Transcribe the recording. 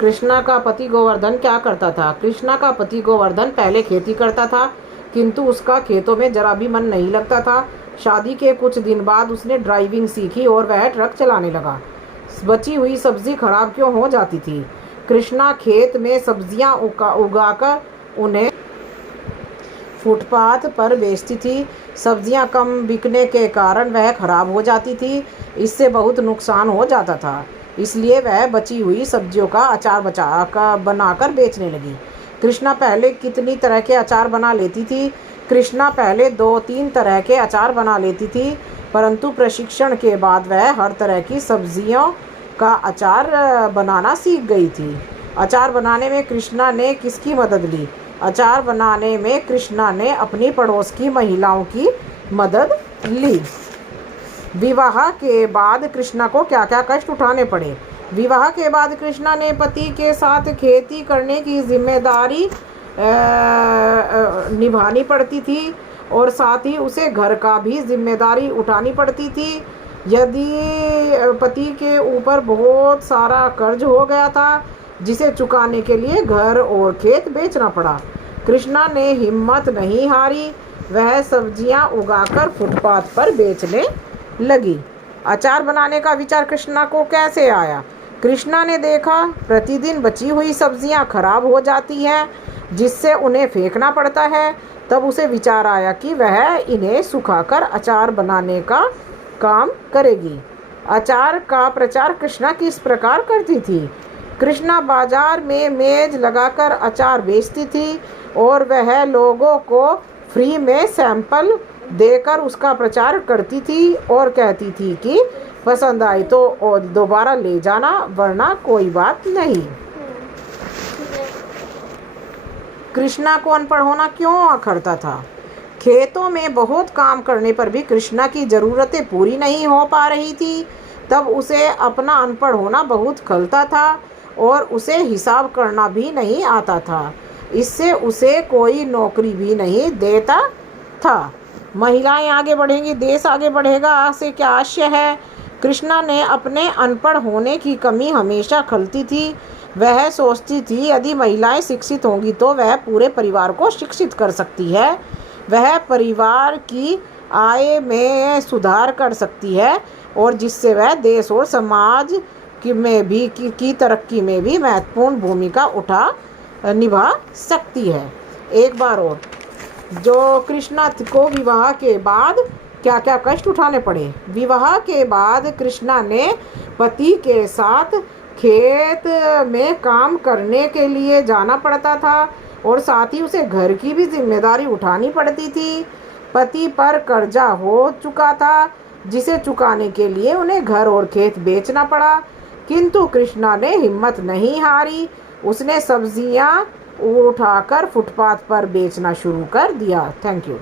कृष्णा का पति गोवर्धन क्या करता था? कृष्णा का पति गोवर्धन पहले खेती करता था, किंतु उसका खेतों में जरा भी मन नहीं लगता था। शादी के कुछ दिन बाद उसने ड्राइविंग सीखी और वह ट्रक चलाने लगा। बची हुई सब्जी खराब क्यों हो जाती थी? कृष्णा खेत में सब्जियां उगाकर उन्हें फुटपाथ पर बेचती थी। सब्जियां कम बिकने के कारण वह खराब हो जाती थी। इससे बहुत नुकसान हो जाता था, इसलिए वह बची हुई सब्जियों का अचार बनाकर बेचने लगी। कृष्णा पहले कितनी तरह के अचार बना लेती थी? कृष्णा पहले 2-3 तरह के अचार बना लेती थी, परंतु प्रशिक्षण के बाद वह हर तरह की सब्जियों का अचार बनाना सीख गई थी। अचार बनाने में कृष्णा ने किसकी मदद ली? अचार बनाने में कृष्णा ने अपनी पड़ोस की महिलाओं की मदद ली। विवाह के बाद कृष्णा को क्या क्या कष्ट उठाने पड़े? विवाह के बाद कृष्णा ने पति के साथ खेती करने की जिम्मेदारी निभानी पड़ती थी और साथ ही उसे घर का भी जिम्मेदारी उठानी पड़ती थी। यदि पति के ऊपर बहुत सारा कर्ज हो गया था, जिसे चुकाने के लिए घर और खेत बेचना पड़ा। कृष्णा ने हिम्मत नहीं हारी, वह सब्जियां उगाकर फुटपाथ पर बेचने लगी। अचार बनाने का विचार कृष्णा को कैसे आया? कृष्णा ने देखा प्रतिदिन बची हुई सब्जियां खराब हो जाती हैं, जिससे उन्हें फेंकना पड़ता है। तब उसे विचार आया कि वह इन्हें सुखाकर अचार बनाने का काम करेगी। अचार का प्रचार कृष्णा किस प्रकार करती थी? कृष्णा बाजार में मेज लगाकर अचार बेचती थी और वह लोगों को फ्री में सैंपल देकर उसका प्रचार करती थी और कहती थी कि पसंद आई तो और दोबारा ले जाना, वरना कोई बात नहीं। कृष्णा को अनपढ़ होना क्यों अखरता था? खेतों में बहुत काम करने पर भी कृष्णा की ज़रूरतें पूरी नहीं हो पा रही थी। तब उसे अपना अनपढ़ होना बहुत खलता था और उसे हिसाब करना भी नहीं आता था। इससे उसे कोई नौकरी भी नहीं देता था। महिलाएं आगे बढ़ेंगी, देश आगे बढ़ेगा से क्या आशय है? कृष्णा ने अपने अनपढ़ होने की कमी हमेशा खलती थी। वह सोचती थी यदि महिलाएं शिक्षित होंगी तो वह पूरे परिवार को शिक्षित कर सकती है। वह परिवार की आय में सुधार कर सकती है और जिससे वह देश और समाज की तरक्की में भी महत्वपूर्ण भूमिका निभा सकती है। एक बार और, जो कृष्णा को विवाह के बाद क्या क्या कष्ट उठाने पड़े? विवाह के बाद कृष्णा ने पति के साथ खेत में काम करने के लिए जाना पड़ता था और साथ ही उसे घर की भी जिम्मेदारी उठानी पड़ती थी। पति पर कर्जा हो चुका था, जिसे चुकाने के लिए उन्हें घर और खेत बेचना पड़ा, किंतु कृष्णा ने हिम्मत नहीं हारी। उसने सब्जियां उठाकर फुटपाथ पर बेचना शुरू कर दिया। Thank you.